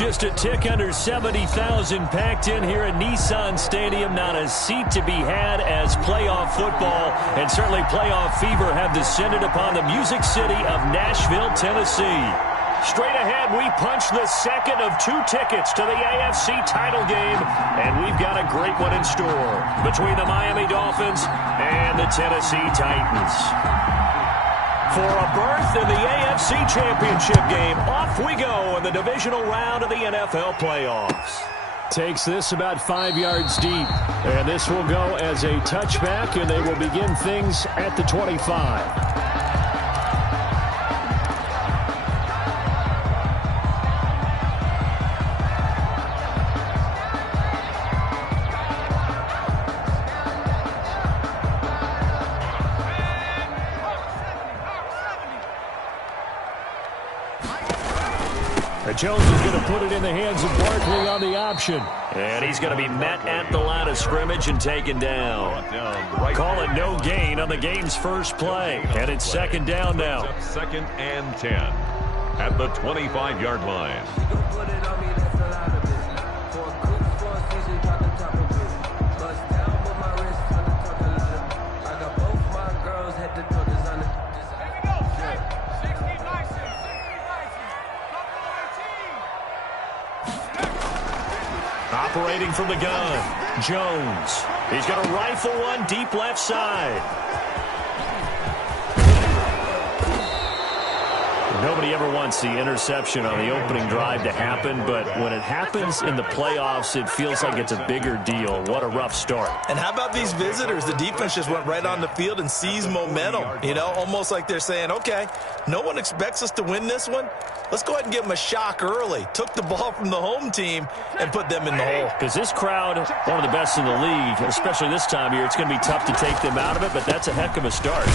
just a tick under 70,000 packed in here at Nissan Stadium. Not a seat to be had as playoff football and certainly playoff fever have descended upon the Music City of Nashville, Tennessee. Straight ahead, we punch the second of 2 tickets to the AFC title game, and we've got a great one in store between the Miami Dolphins and the Tennessee Titans. For a berth in the AFC Championship game, off we go in the Divisional Round of the NFL playoffs. Takes this about 5 yards deep, and this will go as a touchback, and they will begin things at the 25. Jones is going to put it in the hands of Barkley on the option. And he's going to be met at the line of scrimmage and taken down. Call it no gain on the game's first play. And it's second down now. Second and 10 at the 25-yard line. Operating from the gun, Jones. He's going to rifle one deep left side. Nobody ever wants the interception on the opening drive to happen, but when it happens in the playoffs, it feels like it's a bigger deal. What a rough start. And how about these visitors? The defense just went right on the field and seized momentum. You know, almost like they're saying, okay, no one expects us to win this one. Let's go ahead and give them a shock early. Took the ball from the home team and put them in the hole. Because this crowd, one of the best in the league, especially this time of year, it's going to be tough to take them out of it, but that's a heck of a start.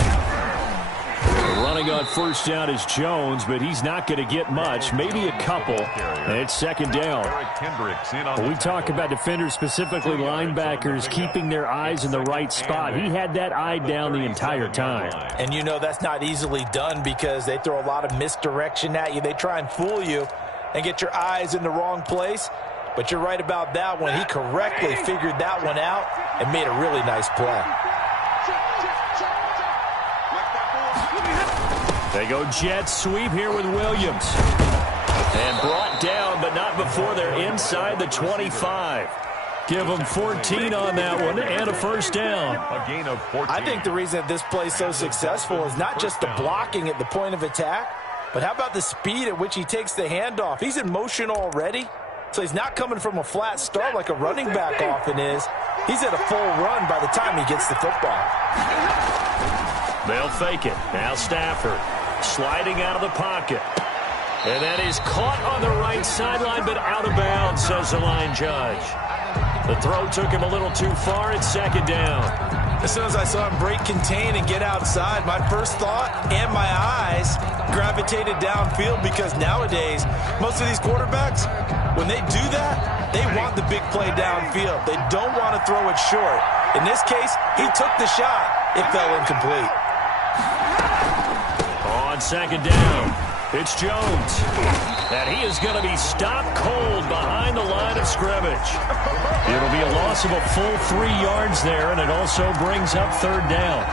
Running on first down is Jones, but he's not going to get much, maybe a couple, and it's second down. When we talk about defenders, specifically linebackers, keeping their eyes in the right spot. He had that eye down the entire time. And you know that's not easily done because they throw a lot of misdirection at you. They try and fool you and get your eyes in the wrong place. But you're right about that one. He correctly figured that one out and made a really nice play. They go jet sweep here with Williams. And brought down, but not before they're inside the 25. Give them 14 on that one and a first down. A gain of 14. I think the reason that this play is so successful is not just the blocking at the point of attack, but how about the speed at which he takes the handoff? He's in motion already, so he's not coming from a flat start like a running back often is. He's at a full run by the time he gets the football. They'll fake it. Now Stafford sliding out of the pocket. And that is caught on the right sideline, but out of bounds, says the line judge. The throw took him a little too far. It's second down. As soon as I saw him break contain and get outside, my first thought and my eyes gravitated downfield because nowadays, most of these quarterbacks, when they do that, they want the big play downfield. They don't want to throw it short. In this case, he took the shot. It fell incomplete. On second down, it's Jones. And he is going to be stopped cold behind the line of scrimmage. It'll be a loss of a full 3 yards there, and it also brings up third down.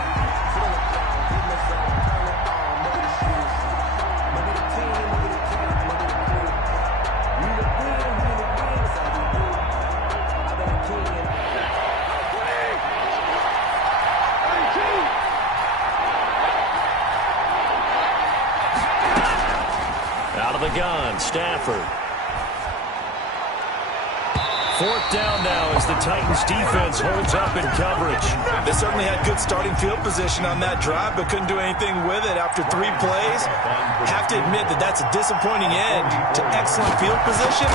Gun, Stafford. Fourth down now as the Titans defense holds up in coverage. They certainly had good starting field position on that drive, but couldn't do anything with it after 3 plays. Have to admit that that's a disappointing end to excellent field position.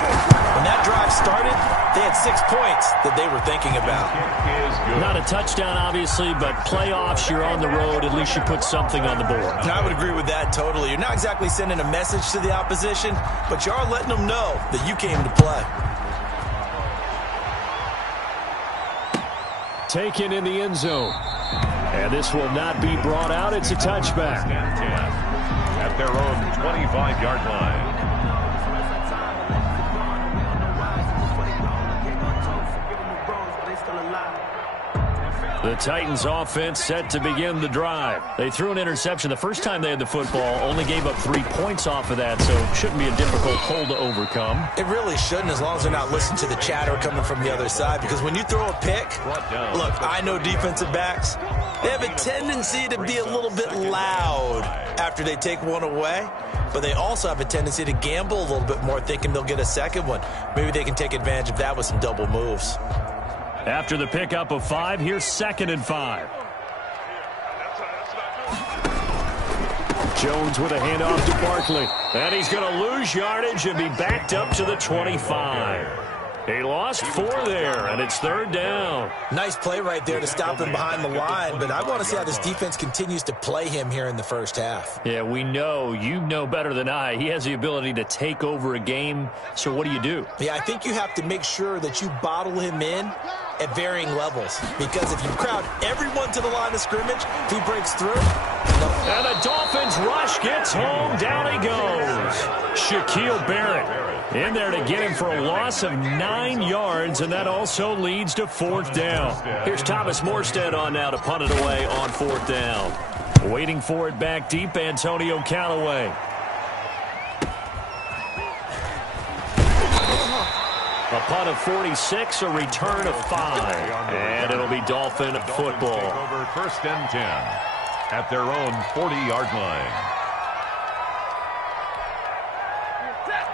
When that drive started, they had 6 points that they were thinking about. Not a touchdown, obviously, but playoffs, you're on the road. At least you put something on the board. And I would agree with that totally. You're not exactly sending a message to the opposition, but you are letting them know that you came to play. Taken in the end zone. And this will not be brought out. It's a touchback. At their own 25-yard line. The Titans offense set to begin the drive. They threw an interception the first time they had the football, only gave up 3 points off of that, so it shouldn't be a difficult hole to overcome. It really shouldn't, as long as they're not listening to the chatter coming from the other side, because when you throw a pick, look, I know defensive backs, they have a tendency to be a little bit loud after they take one away, but they also have a tendency to gamble a little bit more, thinking they'll get a second one. Maybe they can take advantage of that with some double moves. After the pickup of 5, here's 2nd and 5. Jones with a handoff to Barkley. And he's going to lose yardage and be backed up to the 25. He lost 4 there, and it's 3rd down. Nice play right there to stop him behind the line, but I want to see how this defense continues to play him here in the first half. Yeah, we know. You know better than I. He has the ability to take over a game, so what do? Yeah, I think you have to make sure that you bottle him in at varying levels, because if you crowd everyone to the line of scrimmage, if he breaks through. And the Dolphins rush gets home. Down he goes. Shaquille Barrett in there to get him for a loss of 9 yards, and that also leads to 4th down. Here's Thomas Morstead on now to punt it away on 4th down. Waiting for it back deep, Antonio Callaway. A punt of 46, a return of 5. And it'll be Dolphin football. Take over 1st and 10 at their own 40-yard line.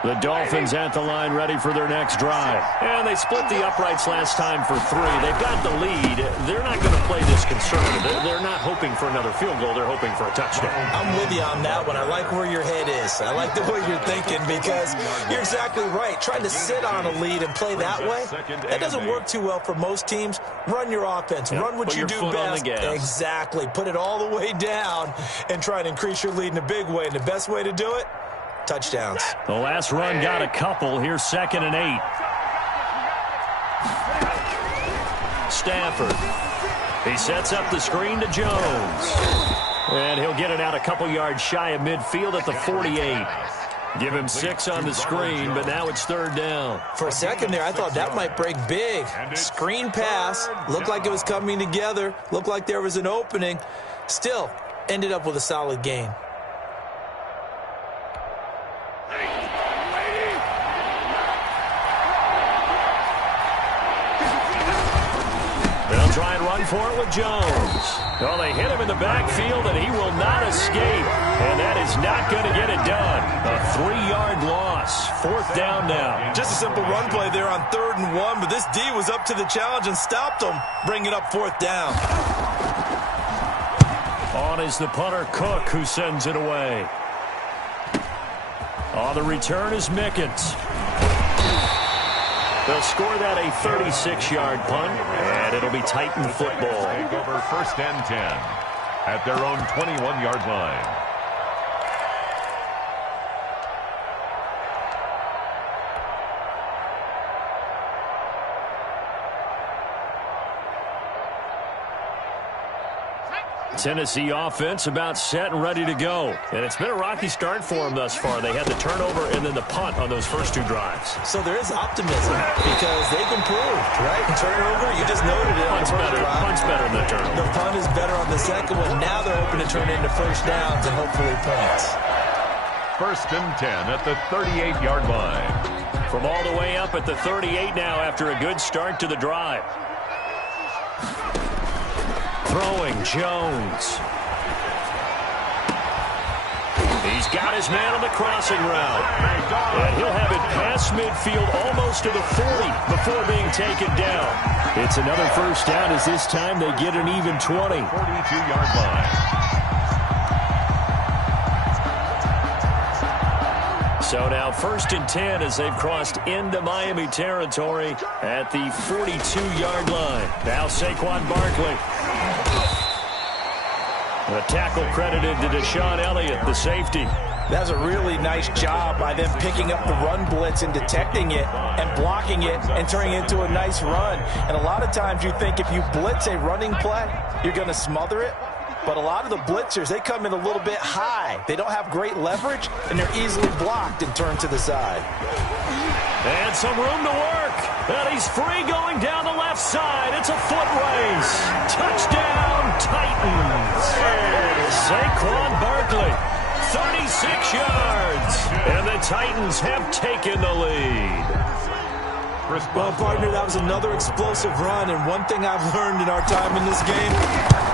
The Dolphins at the line ready for their next drive. And they split the uprights last time for 3. They've got the lead. They're not going to play this conservative. They're not hoping for another field goal. They're hoping for a touchdown. I'm with you on that one. I like where your head is. I like the way you're thinking, because you're exactly right. Trying to sit on a lead and play that way, that doesn't work too well for most teams. Run your offense. Run what you do best. Exactly. Put it all the way down and try and increase your lead in a big way. And the best way to do it, touchdowns. The last run got a couple. Here's 2nd and 8. Stafford. He sets up the screen to Jones. And he'll get it out a couple yards shy of midfield at the 48. Give him 6 on the screen, but now it's 3rd down. For a second there, I thought that might break big. Screen pass. Looked like it was coming together. Looked like there was an opening. Still, ended up with a solid gain. They'll try and run for it with Jones. Well, they hit him in the backfield, and he will not escape. And that is not going to get it done. A 3-yard loss. 4th down now. Just a simple run play there on 3rd and 1, but this D was up to the challenge and stopped him, bringing up 4th down. On is the punter, Cook, who sends it away. On the return is Mickens. They'll score that a 36-yard punt, and it'll be Titan football. Take over 1st and 10 at their own 21-yard line. Tennessee offense about set and ready to go. And it's been a rocky start for them thus far. They had the turnover and then the punt on those first 2 drives. So there is optimism because they've improved, right? Turnover, you just noted it. Punt's better than the turnover. The punt is better on the second one. Now they're hoping to turn into 1st downs and hopefully points. 1st and 10 at the 38-yard line. From all the way up at the 38 now after a good start to the drive. Throwing, Jones. He's got his man on the crossing route. And he'll have it past midfield almost to the 40 before being taken down. It's another 1st down as this time they get an even 20. 42-yard line. So now 1st and 10 as they've crossed into Miami territory at the 42-yard line. Now Saquon Barkley. The tackle credited to Deshaun Elliott, the safety. That's a really nice job by them picking up the run blitz and detecting it and blocking it and turning it into a nice run. And a lot of times you think if you blitz a running play, you're going to smother it. But a lot of the blitzers, they come in a little bit high. They don't have great leverage, and they're easily blocked and turned to the side. And some room to work. And he's free going down the left side. It's a foot race. Touchdown, Titans. Saquon Barkley, 36 yards. And the Titans have taken the lead. Well, partner, that was another explosive run, and one thing I've learned in our time in this game,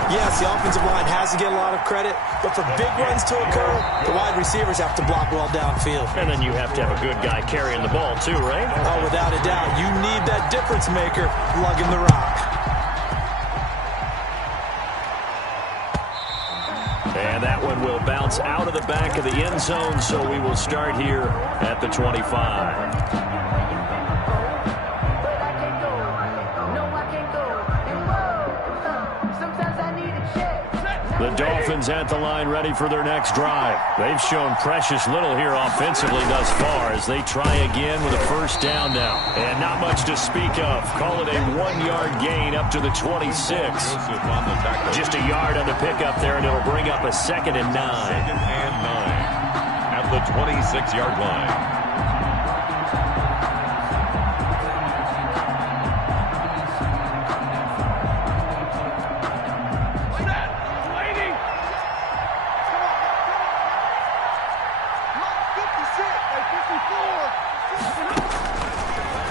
yes, the offensive line has to get a lot of credit, but for big runs to occur, the wide receivers have to block well downfield. And then you have to have a good guy carrying the ball too, right? Oh, without a doubt. You need that difference maker lugging the rock. And that one will bounce out of the back of the end zone, so we will start here at the 25. The Dolphins at the line ready for their next drive. They've shown precious little here offensively thus far as they try again with a first down now. And not much to speak of. Call it a 1-yard gain up to the 26. Just a yard on the pickup there, and it'll bring up a 2nd and 9. 2nd and 9 at the 26-yard line.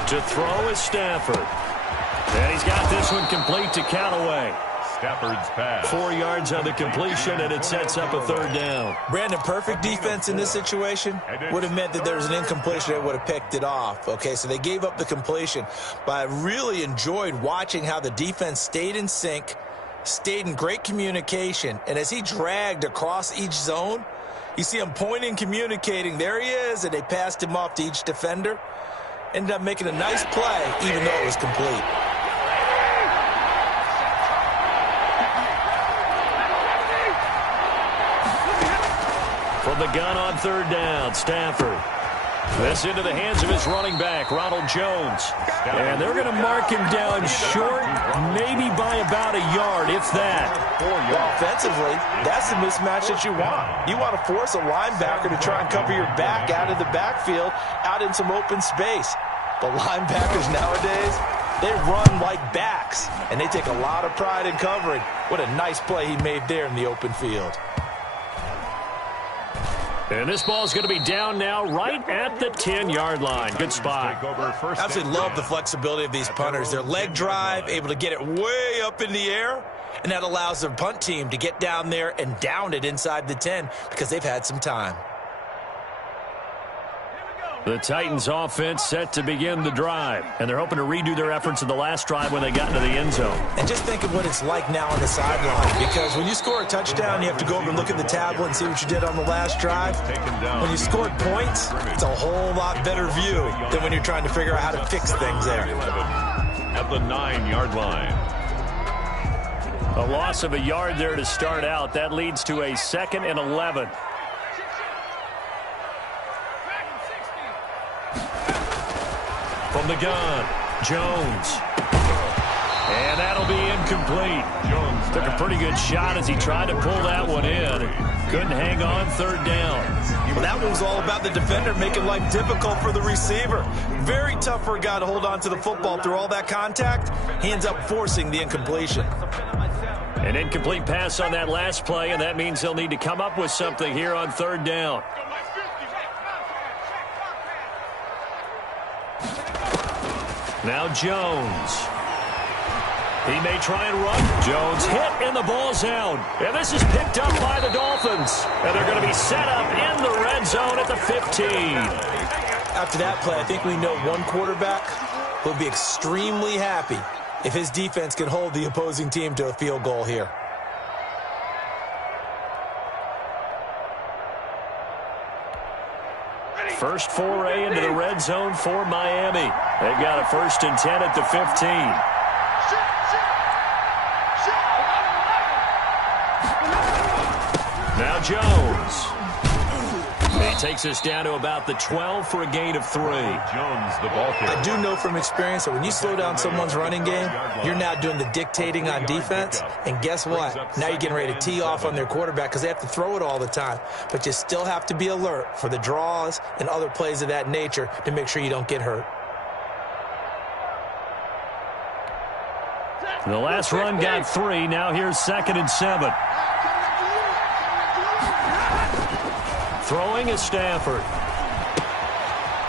To throw is Stafford. And he's got this one complete to Callaway. Stafford's pass. 4 yards on the completion, and it sets up a 3rd down. Brandon, perfect defense in this situation would have meant that there was an incompletion that would have picked it off. Okay, so they gave up the completion. But I really enjoyed watching how the defense stayed in sync, stayed in great communication, and as he dragged across each zone, you see him pointing, communicating. There he is, and they passed him off to each defender. Ended up making a nice play, even though it was complete. From the gun on 3rd down, Stafford. This into the hands of his running back, Ronald Jones. And they're going to mark him down short, maybe by about a yard, if that. Well, offensively, that's the mismatch that you want. You want to force a linebacker to try and cover your back out of the backfield, out in some open space. But linebackers nowadays, they run like backs, and they take a lot of pride in covering. What a nice play he made there in the open field. And this ball's going to be down now right at the 10-yard line. Good spot. Absolutely love the flexibility of these punters. Their leg drive, able to get it way up in the air, and that allows their punt team to get down there and down it inside the 10 because they've had some time. The Titans offense set to begin the drive, and they're hoping to redo their efforts in the last drive when they got into the end zone. And just think of what it's like now on the sideline, because when you score a touchdown, you have to go over and look at the tablet and see what you did on the last drive. When you scored points, it's a whole lot better view than when you're trying to figure out how to fix things there. At the 9-yard line. A loss of a yard there to start out. That leads to a 2nd and 11. From the gun, Jones. And that'll be incomplete. Jones took a pretty good shot as he tried to pull that one in. Couldn't hang on, 3rd down. Well, that one was all about the defender making life difficult for the receiver. Very tough for a guy to hold on to the football through all that contact. He ends up forcing the incompletion. An incomplete pass on that last play, and that means they'll need to come up with something here on 3rd down. Now Jones. He may try and run. Jones hit, and the ball's out. And this is picked up by the Dolphins. And they're going to be set up in the red zone at the 15. After that play, I think we know one quarterback will be extremely happy if his defense can hold the opposing team to a field goal here. First foray into the red zone for Miami. They've got a 1st and 10 at the 15. Now Jones. He takes us down to about the 12 for a gain of 3. Jones, the ball carrier. I do know from experience that when you slow down someone's running game, you're now doing the dictating on defense. And guess what? Now you're getting ready to tee off on their quarterback because they have to throw it all the time. But you still have to be alert for the draws and other plays of that nature to make sure you don't get hurt. The last run got 3. Now here's 2nd and 7. Throwing is Stafford.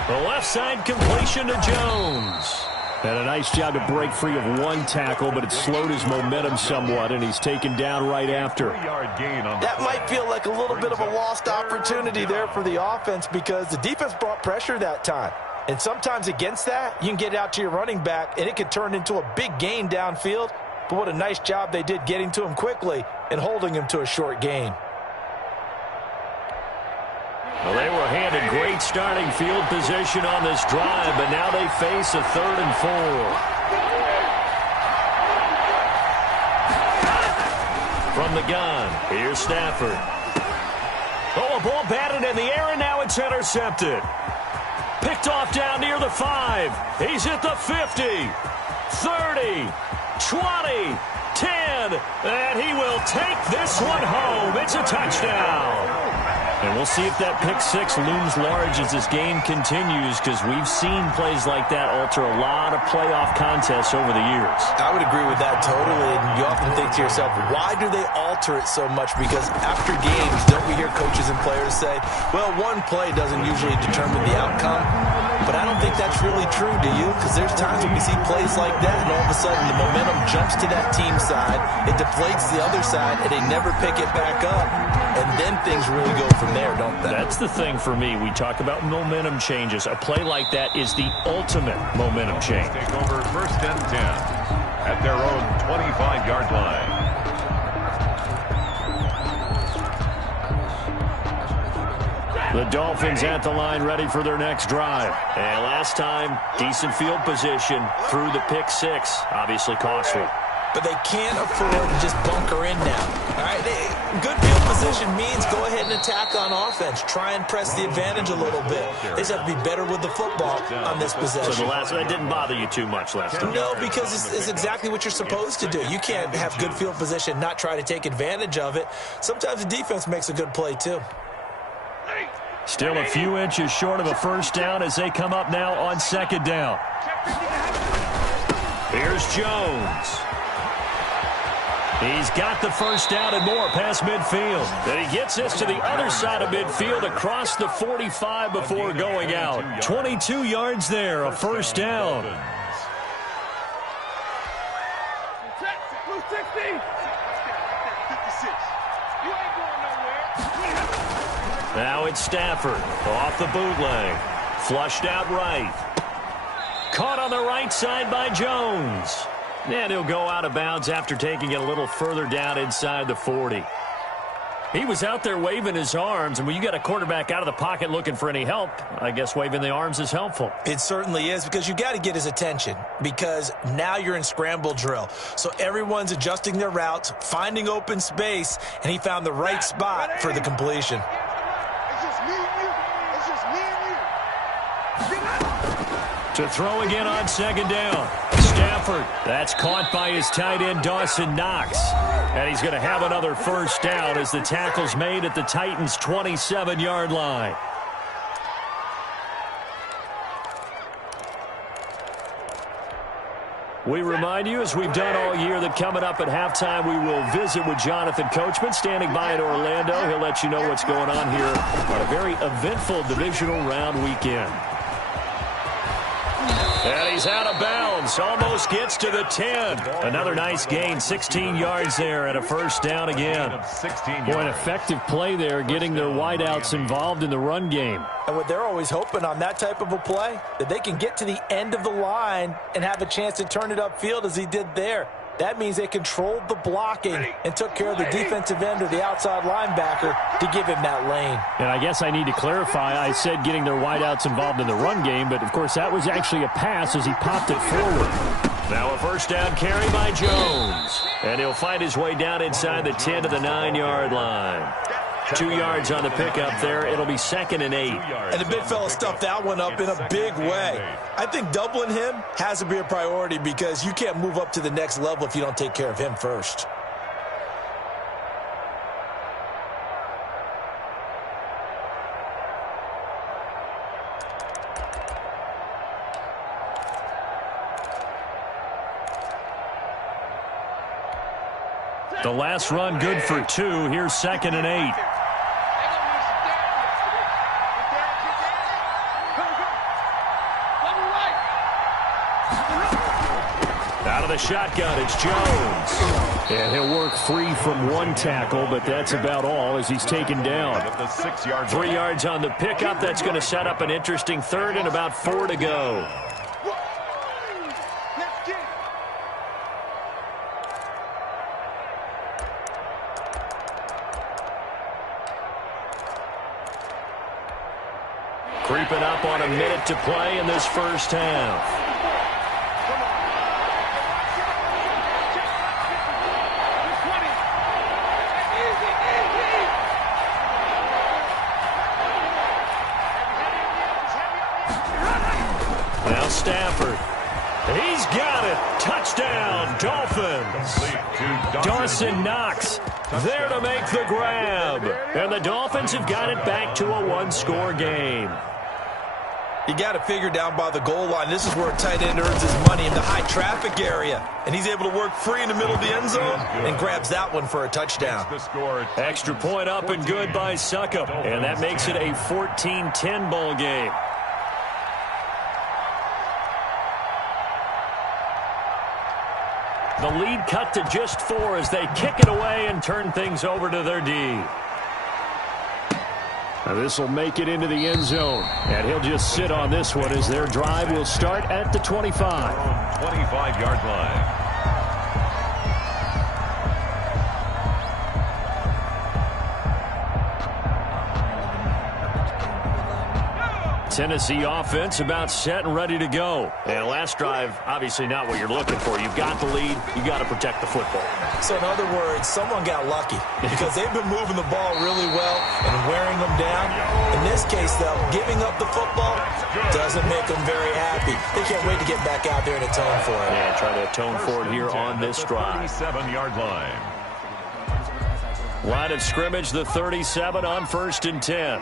The left side completion to Jones. And a nice job to break free of one tackle, but it slowed his momentum somewhat, and he's taken down right after. That might feel like a little bit of a lost opportunity there for the offense because the defense brought pressure that time. And sometimes against that, you can get out to your running back, and it could turn into a big gain downfield. But what a nice job they did getting to him quickly and holding him to a short gain. Well, they were handed great starting field position on this drive, but now they face a 3rd and 4. From the gun, here's Stafford. Oh, a ball batted in the air, and now it's intercepted. Picked off down near the 5. He's at the 50, 30, 20, 10, and he will take this one home. It's a touchdown. And we'll see if that pick 6 looms large as this game continues, because we've seen plays like that alter a lot of playoff contests over the years. I would agree with that totally. And you often think to yourself, why do they alter it so much? Because after games, don't we hear coaches and players say, well, one play doesn't usually determine the outcome. But I don't think that's really true, do you? Because there's times when we see plays like that, and all of a sudden the momentum jumps to that team side, it deflates the other side, and they never pick it back up. And then things really go from there, don't they? That's the thing for me. We talk about momentum changes. A play like that is the ultimate momentum change. Take over 1st and 10 at their own 25-yard line. The Dolphins at the line ready for their next drive. And last time, decent field position through the pick 6. Obviously costly. But they can't afford to just bunker in now. All right, good field position means go ahead and attack on offense. Try and press the advantage a little bit. They just have to be better with the football on this possession. So that didn't bother you too much last time? No, because it's exactly what you're supposed to do. You can't have good field position, not try to take advantage of it. Sometimes the defense makes a good play, too. Still a few inches short of a first down as they come up now on 2nd down. Here's Jones. He's got the first down and more past midfield. And he gets this to the other side of midfield across the 45 before going out. 22 yards there, a first down. Now it's Stafford off the bootleg. Flushed out right. Caught on the right side by Jones. And he'll go out of bounds after taking it a little further down inside the 40. He was out there waving his arms, and when you got a quarterback out of the pocket looking for any help, I guess waving the arms is helpful. It certainly is, because you got to get his attention, because now you're in scramble drill. So everyone's adjusting their routes, finding open space, and he found the right spot for the completion. To throw again on 2nd down. Stafford, that's caught by his tight end Dawson Knox. And he's going to have another first down as the tackle's made at the Titans' 27-yard line. We remind you, as we've done all year, that coming up at halftime, we will visit with Jonathan Coachman, standing by in Orlando. He'll let you know what's going on here on a very eventful divisional round weekend. And he's out of bounds. Almost gets to the 10. Another nice gain. 16 yards there and a first down again. Boy, an effective play there, getting their wideouts involved in the run game. And what they're always hoping on that type of a play, that they can get to the end of the line and have a chance to turn it upfield as he did there. That means they controlled the blocking and took care of the defensive end or the outside linebacker to give him that lane. And I guess I need to clarify, I said getting their wideouts involved in the run game, but of course that was actually a pass as he popped it forward. Now a first down carry by Jones. And he'll find his way down inside the 10 to the 9-yard line. 2 yards on the pickup there. It'll be 2nd and 8. And the big fella stuffed that one up in a big way. I think doubling him has to be a priority, because you can't move up to the next level if you don't take care of him first. The last run good for 2. Here's 2nd and 8. Out of the shotgun, it's Jones. And he'll work free from 1 tackle, but that's about all as he's taken down. 3 yards on the pickup. That's going to set up an interesting 3rd and about 4 to go. Creeping up on a minute to play in this first half. Now Stafford. He's got it. Touchdown, Dolphins. Dawson Knox there to make the grab. And the Dolphins have got it back to a 1-score game. You got to figure down by the goal line. This is where a tight end earns his money in the high traffic area. And he's able to work free in the middle of the end zone and grabs that one for a touchdown. Extra point up and good by Succop. And that makes it a 14-10 ball game. The lead cut to just 4 as they kick it away and turn things over to their D. Now this will make it into the end zone. And he'll just sit on this one as their drive will start at the 25. 25-yard line. Tennessee offense about set and ready to go. And last drive, obviously not what you're looking for. You've got the lead. You've got to protect the football. So in other words, someone got lucky because they've been moving the ball really well and wearing them down. In this case, though, giving up the football doesn't make them very happy. They can't wait to get back out there and atone for it. Yeah, try to atone for it here on this drive. 37-yard line. Line of scrimmage, the 37 on 1st and 10.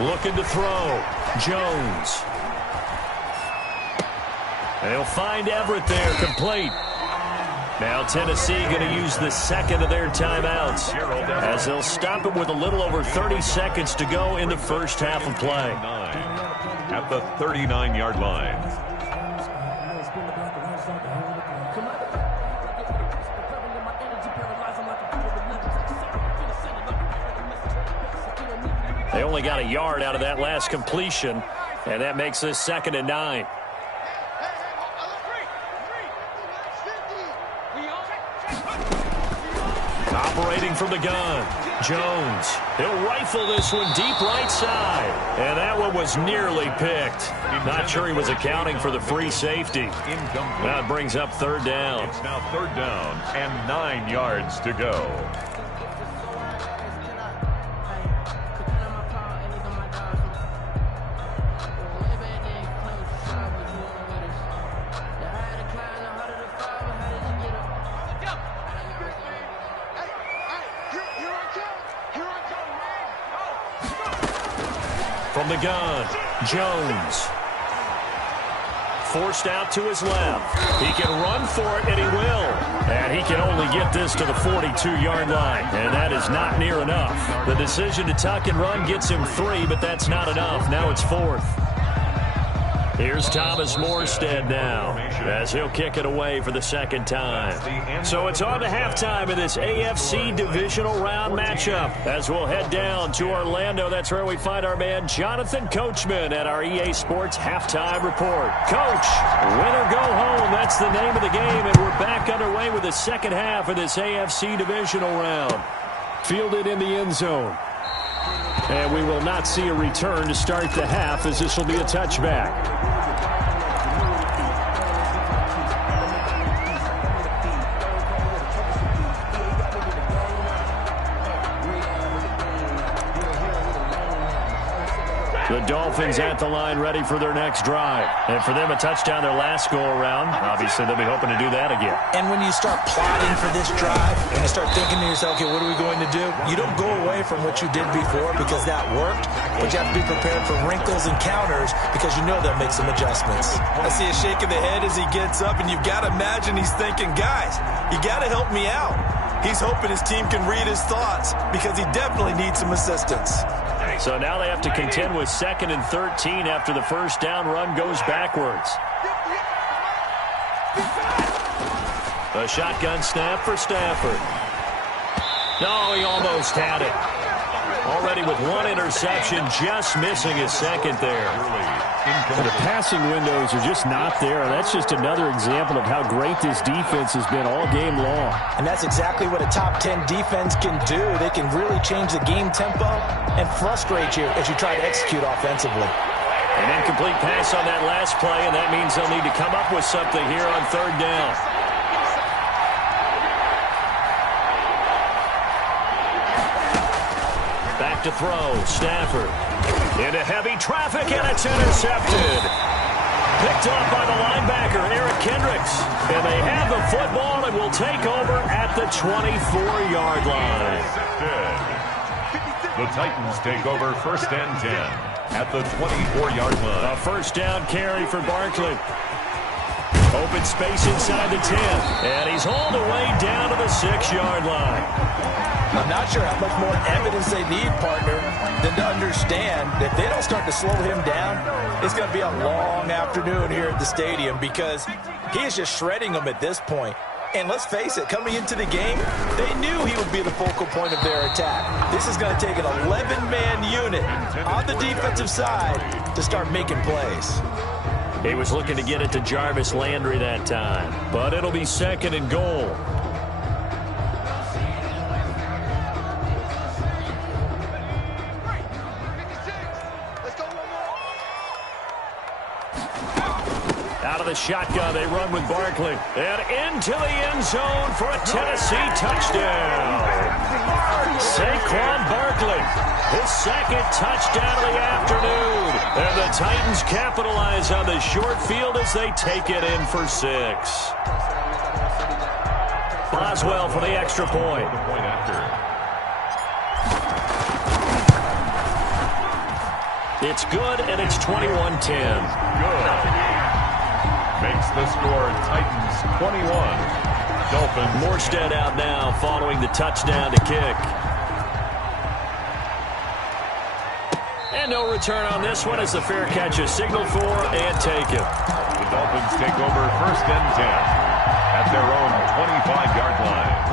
Looking to throw. Jones. They'll find Everett there, complete. Now Tennessee going to use the second of their timeouts as they'll stop it with a little over 30 seconds to go in the first half of play. At the 39-yard line. They only got a yard out of that last completion, and that makes this 2nd and 9. Operating from the gun, Jones. He'll rifle this one deep right side, and that one was nearly picked. Not sure he was accounting for the free safety. That brings up 3rd down. It's now 3rd down and 9 yards to go. From the gun, Jones. Forced out to his left. He can run for it, and he will. And he can only get this to the 42-yard line, and that is not near enough. The decision to tuck and run gets him 3, but that's not enough. Now it's 4th. Here's Thomas Morstead now as he'll kick it away for the 2nd time. So it's on to halftime in this AFC Divisional Round matchup as we'll head down to Orlando. That's where we find our man Jonathan Coachman at our EA Sports Halftime Report. Coach, win or go home, that's the name of the game, and we're back underway with the second half of this AFC Divisional Round. Fielded in the end zone. And we will not see a return to start the half as this will be a touchback. The Dolphins at the line ready for their next drive. And for them, a touchdown their last go-around. Obviously, they'll be hoping to do that again. And when you start plotting for this drive, and you start thinking to yourself, okay, what are we going to do? You don't go away from what you did before because that worked, but you have to be prepared for wrinkles and counters because you know they'll make some adjustments. I see a shake of the head as he gets up, and you've got to imagine he's thinking, guys, you got to help me out. He's hoping his team can read his thoughts because he definitely needs some assistance. So now they have to contend with 2nd and 13 after the first down run goes backwards. A shotgun snap for Stafford. No, he almost had it. Already with one interception, just missing his second there. The passing windows are just not there. That's just another example of how great this defense has been all game long. And that's exactly what a top 10 defense can do. They can really change the game tempo and frustrate you as you try to execute offensively. An incomplete pass on that last play, and that means they'll need to come up with something here on 3rd down. Back to throw, Stafford. Into heavy traffic, and it's intercepted. Picked up by the linebacker, Eric Kendricks. And they have the football and will take over at the 24-yard line. The Titans take over 1st and 10 at the 24-yard line. A first down carry for Barkley. Open space inside the 10. And he's hauled away down to the 6-yard line. I'm not sure how much more evidence they need, partner, than to understand that if they don't start to slow him down, it's going to be a long afternoon here at the stadium because he is just shredding them at this point. And let's face it, coming into the game, they knew he would be the focal point of their attack. This is going to take an 11-man unit on the defensive side to start making plays. He was looking to get it to Jarvis Landry that time, but it'll be 2nd and goal. Out of the shotgun, they run with Barkley. And into the end zone for a Tennessee touchdown. Saquon Barkley, his 2nd touchdown of the afternoon. And the Titans capitalize on the short field as they take it in for 6. Boswell for the extra point. It's good, and it's 21-10. Good. Makes the score Titans 21. Dolphins. Morstead out now following the touchdown to kick. And no return on this one as the fair catch is signaled for and taken. The Dolphins take over 1st and 10 at their own 25-yard line.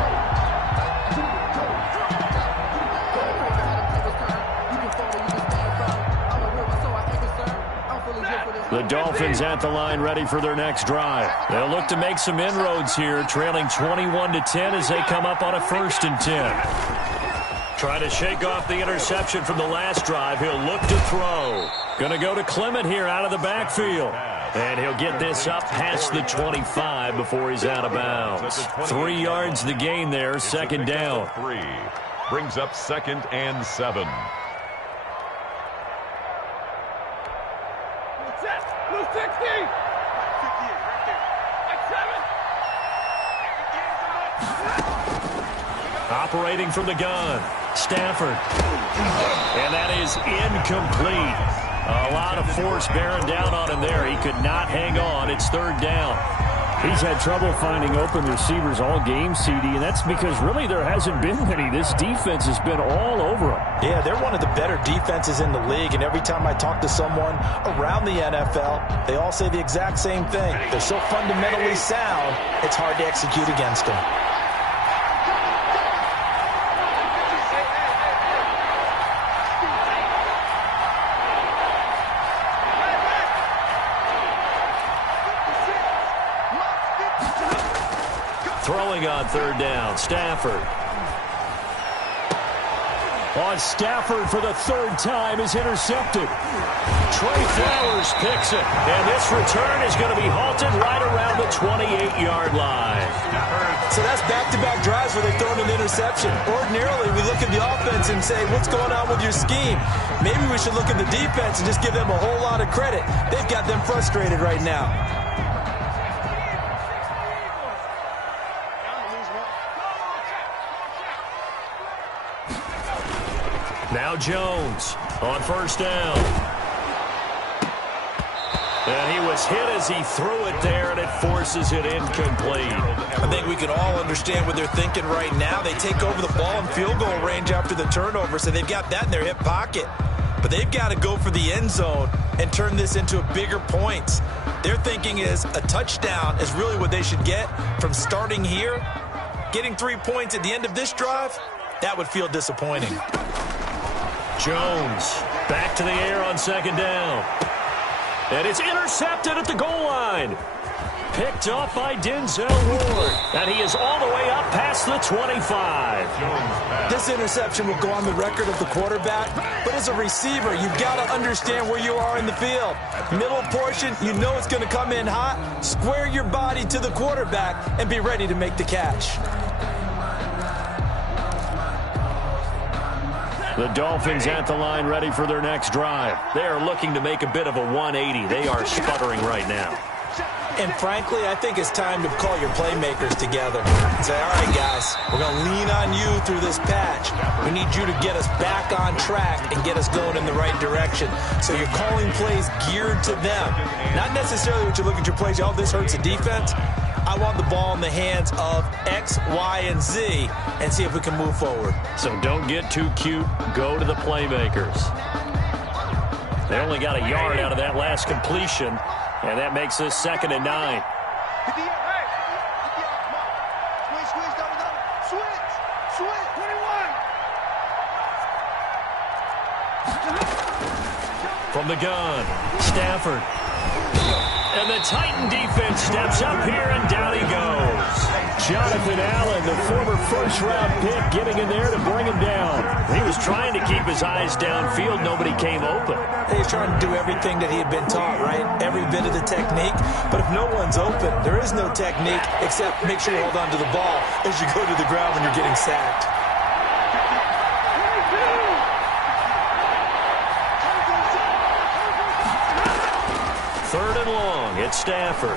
The Dolphins at the line ready for their next drive. They'll look to make some inroads here, trailing 21-10 as they come up on a 1st and 10. Trying to shake off the interception from the last drive. He'll look to throw. Going to go to Clement here out of the backfield. And he'll get this up past the 25 before he's out of bounds. 3 yards the gain there, 2nd down. 3 brings up 2nd and 7. Operating from the gun, Stafford. And that is incomplete. A lot of force bearing down on him there. He could not hang on. It's 3rd down. He's had trouble finding open receivers all game, CD, and that's because really there hasn't been many. This defense has been all over him. Yeah, they're one of the better defenses in the league, and every time I talk to someone around the NFL, they all say the exact same thing. They're so fundamentally sound, it's hard to execute against them. Throwing on 3rd down, Stafford. On Stafford for the 3rd time is intercepted. Trey Flowers picks it, and this return is going to be halted right around the 28-yard line. So that's back-to-back drives where they've thrown an interception. Ordinarily, we look at the offense and say, what's going on with your scheme? Maybe we should look at the defense and just give them a whole lot of credit. They've got them frustrated right now. Now Jones on first down. And he was hit as he threw it there, and it forces it incomplete. I think we can all understand what they're thinking right now. They take over the ball in field goal range after the turnover, so they've got that in their hip pocket. But they've got to go for the end zone and turn this into a bigger points. Their thinking is a touchdown is really what they should get from starting here. Getting 3 points at the end of this drive, that would feel disappointing. Jones back to the air on second down. And it's intercepted at the goal line. Picked up by Denzel Ward. And he is all the way up past the 25. This interception will go on the record of the quarterback, but as a receiver, you've got to understand where you are in the field. Middle portion, you know it's going to come in hot. Square your body to the quarterback and be ready to make the catch. The Dolphins at the line ready for their next drive. They are looking to make a bit of a 180. They are sputtering right now. And frankly, I think it's time to call your playmakers together and say, all right, guys, we're going to lean on you through this patch. We need you to get us back on track and get us going in the right direction. So you're calling plays geared to them. Not necessarily what you look at your plays, oh, this hurts the defense. I want the ball in the hands of X, Y, and Z and see if we can move forward. So don't get too cute. Go to the playmakers. They only got a yard out of that last completion, and that makes this 2nd and 9. From the gun, Stafford. And the Titan defense steps up here, and down he goes. Jonathan Allen, the former first-round pick, getting in there to bring him down. He was trying to keep his eyes downfield. Nobody came open. He's trying to do everything that he had been taught, right? Every bit of the technique. But if no one's open, there is no technique except make sure you hold on to the ball as you go to the ground when you're getting sacked. Third and long, it's Stafford.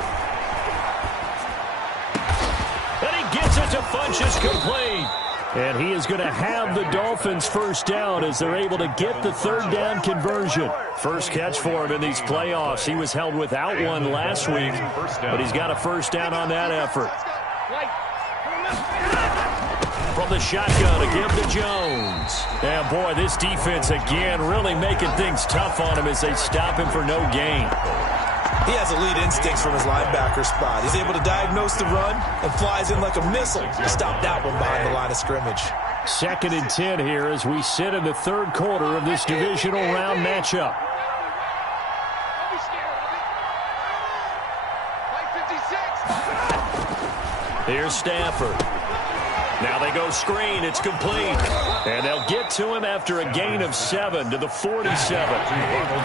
And he gets it to Funchess, complete. And he is going to have the Dolphins first down as they're able to get the third down conversion. First catch for him in these playoffs. He was held without one last week, but he's got a first down on that effort. From the shotgun to give to Jones. And boy, this defense again really making things tough on him as they stop him for no gain. He has elite instincts from his linebacker spot. He's able to diagnose the run and flies in like a missile to stop that one behind the line of scrimmage. 2nd and 10 here as we sit in the third quarter of this divisional round matchup. Here's Stafford. Now they go screen. It's complete. And they'll get to him after a gain of 7 to the 47.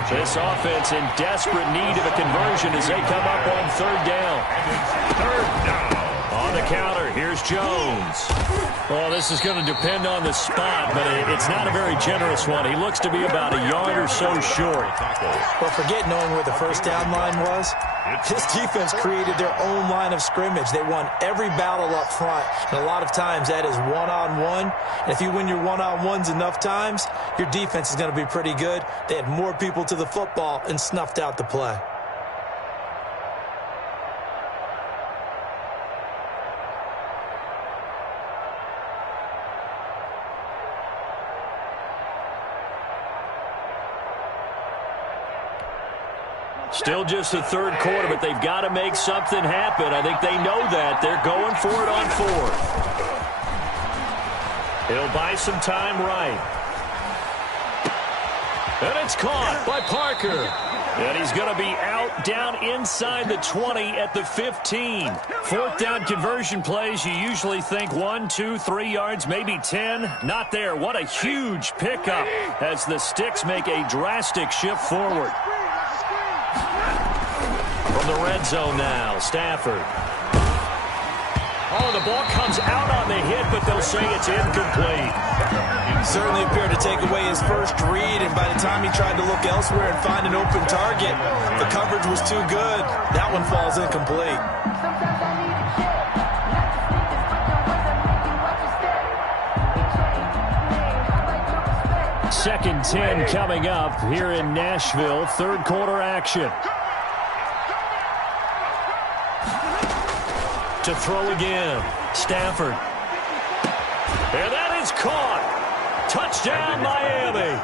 This offense in desperate need of a conversion as they come up on third down. Third down. On the counter, here's Jones. Well, this is going to depend on the spot, but it's not a very generous one. He looks to be about a yard or so short. Well, forget knowing where the first down line was. This defense created their own line of scrimmage. They won every battle up front, and a lot of times that is one-on-one. And if you win your one-on-ones enough times, your defense is going to be pretty good. They had more people to the football and snuffed out the play. Still just the third quarter, but they've got to make something happen. I think they know that. They're going for it on fourth. He'll buy some time right. And it's caught by Parker. And he's going to be out down inside the 20 at the 15. Fourth down conversion plays, you usually think 1, 2, 3 yards, maybe 10. Not there. What a huge pickup as the Sticks make a drastic shift forward. From the red zone now, Stafford. Oh, the ball comes out on the hit, but they'll say it's incomplete. Certainly appeared to take away his first read, and by the time he tried to look elsewhere and find an open target, the coverage was too good. That one falls incomplete. Second 10 coming up here in Nashville. Third quarter action. To throw again. Stafford. And that is caught. Touchdown, Miami.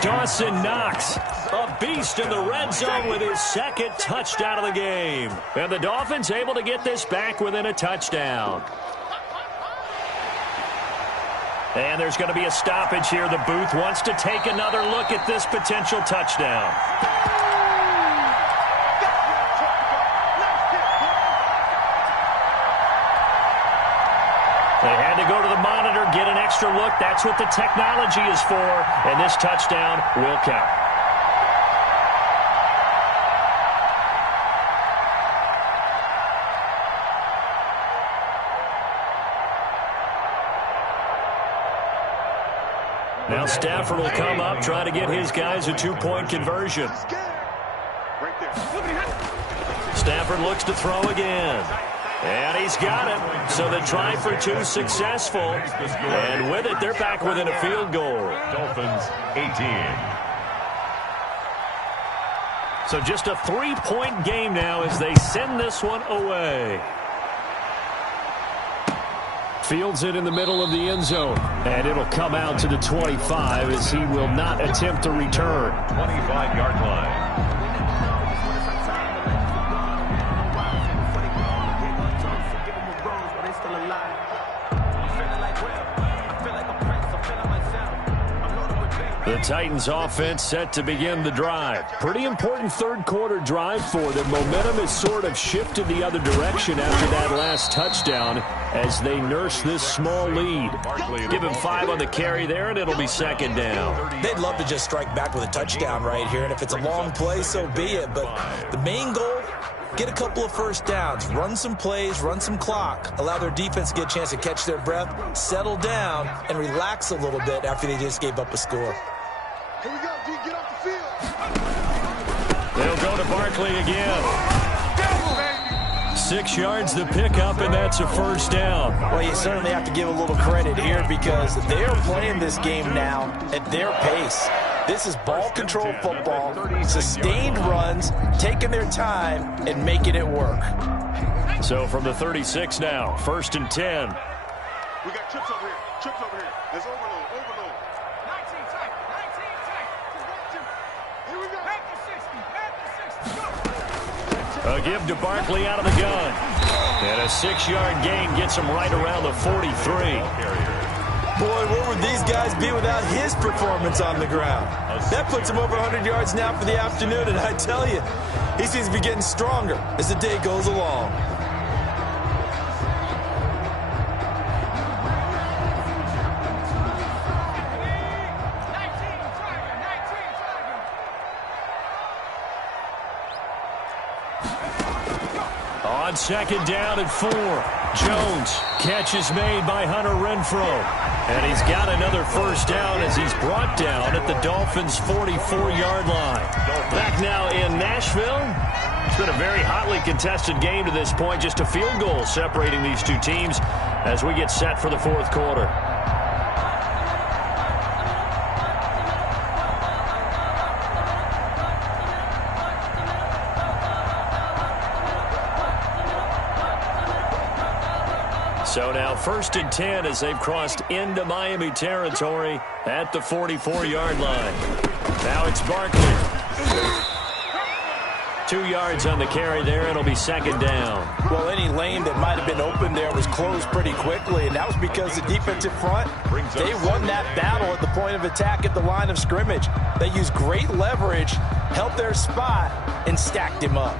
Dawson Knox, a beast in the red zone with his second touchdown of the game. And the Dolphins able to get this back within a touchdown. And there's going to be a stoppage here. The booth wants to take another look at this potential touchdown. They had to go to the monitor, get an extra look. That's what the technology is for. And this touchdown will count. Now Stafford will come up, try to get his guys a two-point conversion. Stafford looks to throw again. And he's got it. So the try for two successful. And with it, they're back within a field goal. Dolphins 18. So just a three-point game now as they send this one away. Fields it in the middle of the end zone. And it'll come out to the 25 as he will not attempt to return. 25-yard line. The Titans offense set to begin the drive. Pretty important third quarter drive for them. Momentum has sort of shifted the other direction after that last touchdown as they nurse this small lead. Give him 5 on the carry there, and it'll be second down. They'd love to just strike back with a touchdown right here, and if it's a long play, so be it. But the main goal, get a couple of first downs, run some plays, run some clock, allow their defense to get a chance to catch their breath, settle down, and relax a little bit after they just gave up a score. Here we go, D, get off the field. They'll go to Barkley again. 6 yards the pickup, and that's a first down. Well, you certainly have to give a little credit here because they are playing this game now at their pace. This is ball control football, sustained runs, taking their time, and making it work. So from the 36 now, first and 10. We got trips over here. Trips over here. Let's overload. Overload. 19 tight. 19 tight. Here we go. Back to 60. Back to 60. Go. A give to Barkley out of the gun. And a 6-yard gain gets him right around the 43. Boy, where would these guys be without his performance on the ground? That puts him over 100 yards now for the afternoon, and I tell you, he seems to be getting stronger as the day goes along. On second down and 4. Jones, catch is made by Hunter Renfrow. And he's got another first down as he's brought down at the Dolphins' 44-yard line. Back now in Nashville. It's been a very hotly contested game to this point. Just a field goal separating these two teams as we get set for the fourth quarter. So now first and 10 as they've crossed into Miami territory at the 44-yard line. Now it's Barkley. 2 yards on the carry there. It'll be second down. Well, any lane that might have been open there was closed pretty quickly, and that was because the defensive front, they won that battle at the point of attack at the line of scrimmage. They used great leverage, helped their spot, and stacked him up.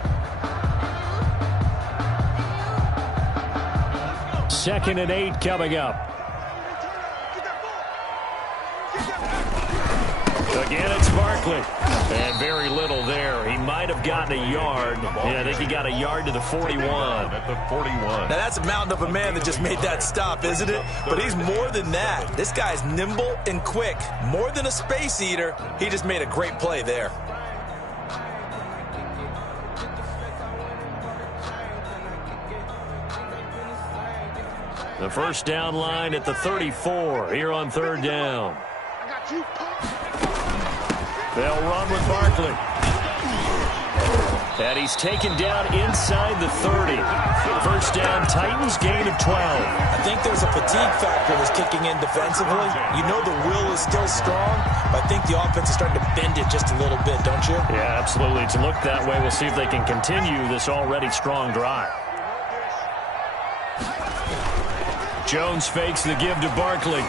Second and 8 coming up. Again, it's Barkley. And very little there. He might have gotten a yard. Yeah, I think he got a yard to the 41. At the 41. Now, that's a mountain of a man that just made that stop, isn't it? But he's more than that. This guy's nimble and quick. More than a space eater. He just made a great play there. The first down line at the 34 here on third down. They'll run with Barkley. And he's taken down inside the 30. First down, Titans, gain of 12. I think there's a fatigue factor that's kicking in defensively. You know the will is still strong, but I think the offense is starting to bend it just a little bit, don't you? Yeah, absolutely. It's looked that way. We'll see if they can continue this already strong drive. Jones fakes the give to Barkley.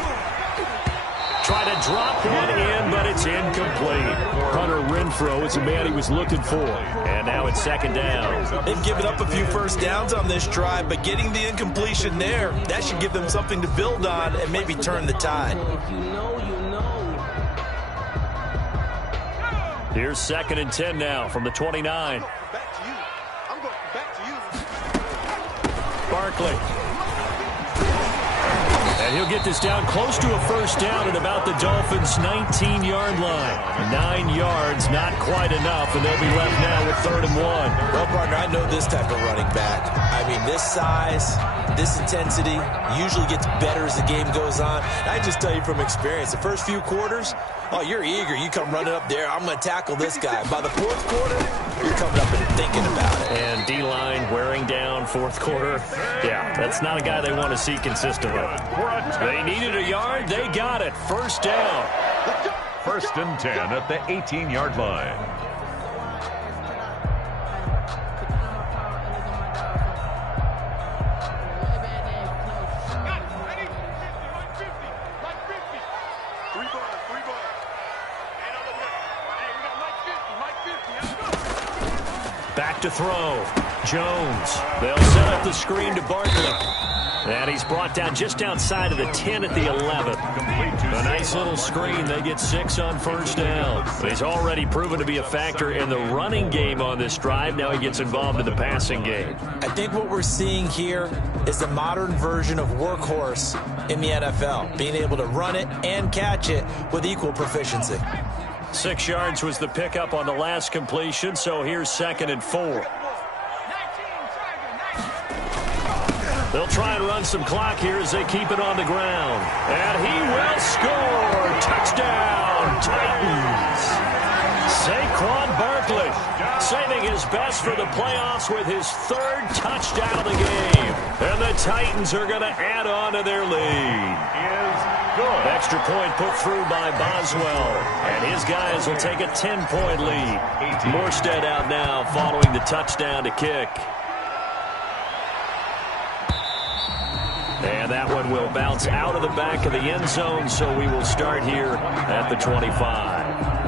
Try to drop one in, but it's incomplete. Hunter Renfrow is the man he was looking for. And now it's second down. They've given up a few first downs on this drive, but getting the incompletion there, that should give them something to build on and maybe turn the tide. Here's second and 10 now from the 29. Back to you. I'm going back to you. Barkley. And he'll get this down close to a first down at about the Dolphins' 19-yard line. 9 yards, not quite enough, and they'll be left now with 3rd and 1. Well, partner, I know this type of running back. I mean, this size, this intensity usually gets better as the game goes on. And I just tell you from experience, the first few quarters, oh, you're eager. You come running up there, I'm going to tackle this guy. By the 4th quarter, you're coming up and thinking about it. And D-line wearing down 4th quarter. Yeah, that's not a guy they want to see consistently. They needed a yard. They got it. First down. First and 10 at the 18-yard line. Back to throw. Jones. They'll set up the screen to Barkley. And he's brought down just outside of the 10 at the 11. A nice little screen. They get 6 on first down. But he's already proven to be a factor in the running game on this drive. Now he gets involved in the passing game. I think what we're seeing here is the modern version of workhorse in the NFL. Being able to run it and catch it with equal proficiency. 6 yards was the pickup on the last completion, so here's 2nd and 4. They'll try and run some clock here as they keep it on the ground. And he will score. Touchdown, Titans. Saquon Barkley saving his best for the playoffs with his 3rd touchdown of the game. And the Titans are going to add on to their lead. Good. Extra point put through by Boswell. And his guys will take a 10-point lead. Morstead out now following the touchdown to kick. And that one will bounce out of the back of the end zone, so we will start here at the 25.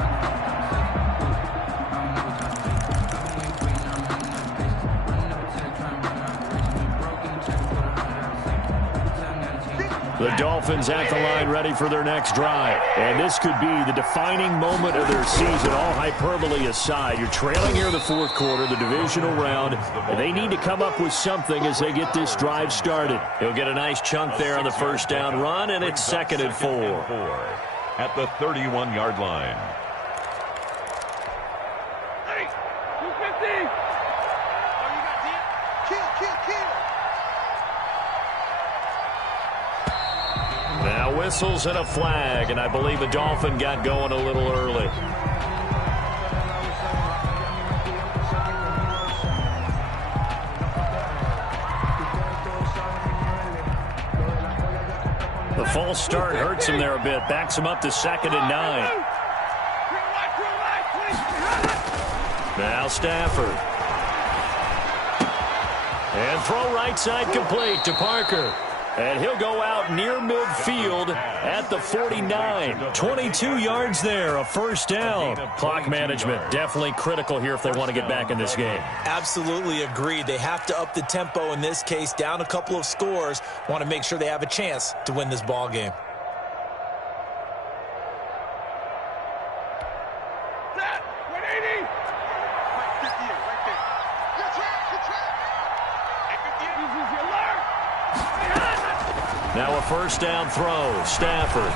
The Dolphins at the line ready for their next drive. And this could be the defining moment of their season, all hyperbole aside. You're trailing here in the 4th quarter, the divisional round, and they need to come up with something as they get this drive started. He'll get a nice chunk there on the first down run, and it's 2nd and 4. At the 31-yard line. Hey, 250. Oh, you got deep? Kill. Now whistles and a flag, and I believe a Dolphin got going a little early. The false start hurts him there a bit, backs him up to 2nd and 9. Now Stafford. And throw right side complete to Parker. And he'll go out near midfield at the 49. 22 yards there, a first down. Clock management definitely critical here if they want to get back in this game. Absolutely agreed. They have to up the tempo in this case, down a couple of scores. Want to make sure they have a chance to win this ball game. Now a first down throw. Stafford.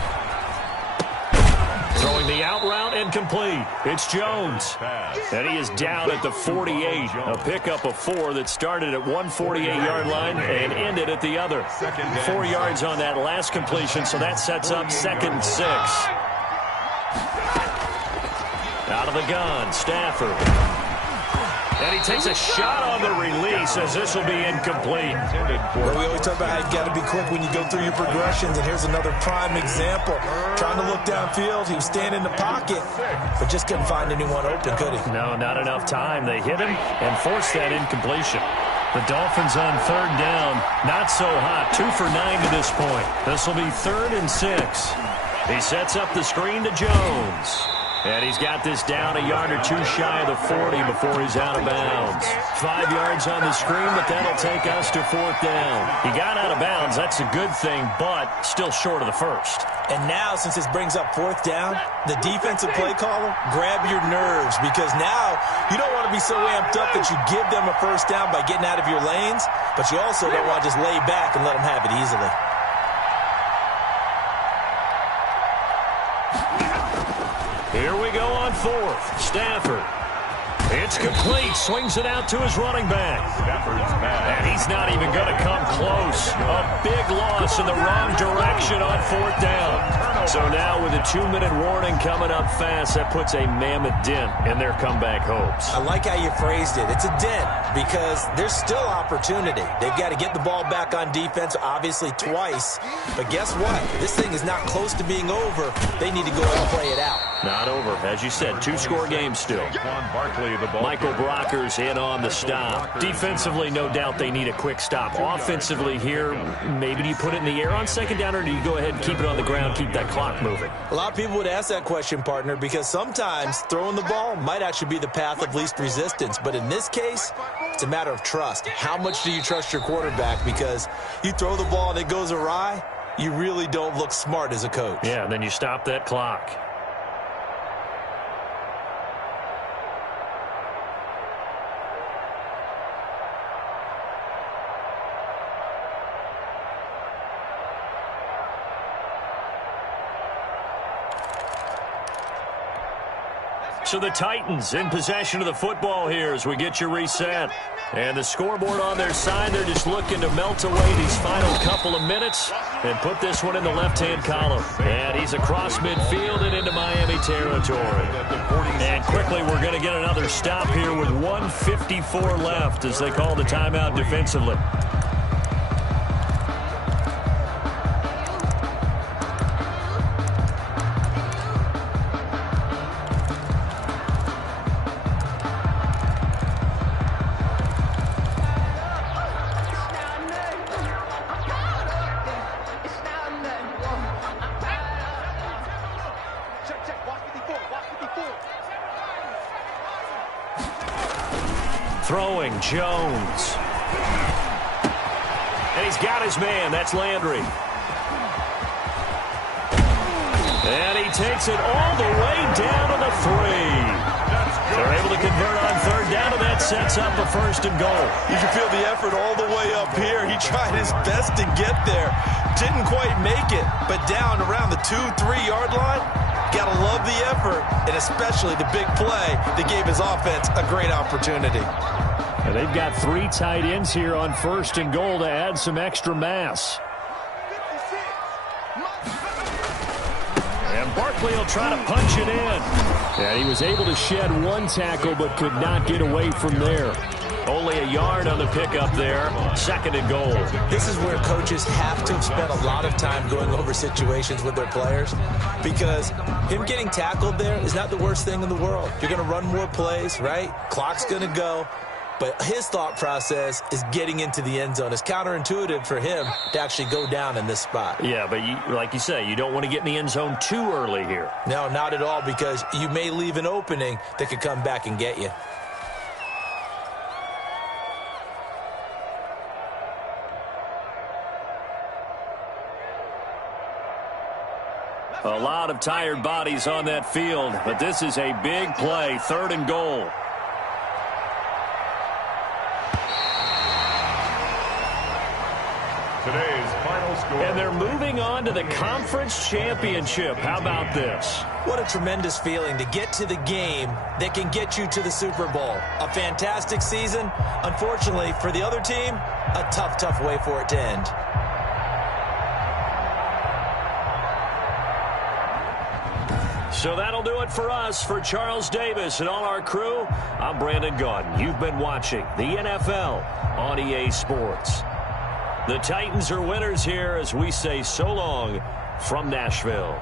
Throwing the out route incomplete. It's Jones. And he is down at the 48. A pickup of 4 that started at 148-yard line and ended at the other. 4 yards on that last completion, so that sets up 2nd and 6. Out of the gun, Stafford. And he takes a shot on the release as this will be incomplete. Well, we always talk about how you got to be quick when you go through your progressions, and here's another prime example. Trying to look downfield, he was standing in the pocket, but just couldn't find anyone open, could he? No, not enough time. They hit him and forced that incompletion. The Dolphins on 3rd down, not so hot. 2 for 9 to this point. This will be 3rd and 6. He sets up the screen to Jones. And he's got this down a yard or 2 shy of the 40 before he's out of bounds. 5 yards on the screen, but that'll take us to 4th down. He got out of bounds. That's a good thing, but still short of the first. And now, since this brings up 4th down, the defensive play caller, grab your nerves, because now you don't want to be so amped up that you give them a first down by getting out of your lanes, but you also don't want to just lay back and let them have it easily. Here we go on 4th. Stafford. It's complete. Swings it out to his running back. And he's not even going to come close. A big loss in the wrong direction on 4th down. So now with a 2-minute warning coming up fast, that puts a mammoth dent in their comeback hopes. I like how you phrased it. It's a dent because there's still opportunity. They've got to get the ball back on defense, obviously twice. But guess what? This thing is not close to being over. They need to go ahead and play it out. Not over. As you said, 2-score game still. Michael Brocker's in on the stop. Defensively, no doubt they need a quick stop. Offensively here, maybe do you put it in the air on 2nd down, or do you go ahead and keep it on the ground, keep that clock moving? A lot of people would ask that question, partner, because sometimes throwing the ball might actually be the path of least resistance. But in this case, it's a matter of trust. How much do you trust your quarterback? Because you throw the ball and it goes awry, you really don't look smart as a coach. Yeah, and then you stop that clock. So the Titans in possession of the football here as we get you reset. And the scoreboard on their side, they're just looking to melt away these final couple of minutes and put this one in the left-hand column. And he's across midfield and into Miami territory. And quickly we're going to get another stop here with 1:54 left as they call the timeout defensively. Throwing, Jones. And he's got his man. That's Landry. And he takes it all the way down to the 3. They're able to convert on 3rd down, and that sets up a 1st and goal. You can feel the effort all the way up here. He tried his best to get there. Didn't quite make it, but down around the 2-3 yard line. Got to love the effort, and especially the big play that gave his offense a great opportunity. And they've got 3 tight ends here on 1st and goal to add some extra mass. And Barkley will try to punch it in. And he was able to shed 1 tackle but could not get away from there. Only a yard on the pickup there. 2nd and goal. This is where coaches have to have spent a lot of time going over situations with their players, because him getting tackled there is not the worst thing in the world. You're going to run more plays, right? Clock's going to go. But his thought process is getting into the end zone. It's counterintuitive for him to actually go down in this spot. Yeah, but like you say, you don't want to get in the end zone too early here. No, not at all, because you may leave an opening that could come back and get you. A lot of tired bodies on that field, but this is a big play, 3rd and goal. Today's final score. And they're moving on to the conference championship. How about this? What a tremendous feeling to get to the game that can get you to the Super Bowl. A fantastic season. Unfortunately, for the other team, a tough, tough way for it to end. So that'll do it for us. For Charles Davis and all our crew, I'm Brandon Gaudin. You've been watching the NFL on EA Sports. The Titans are winners here as we say so long from Nashville.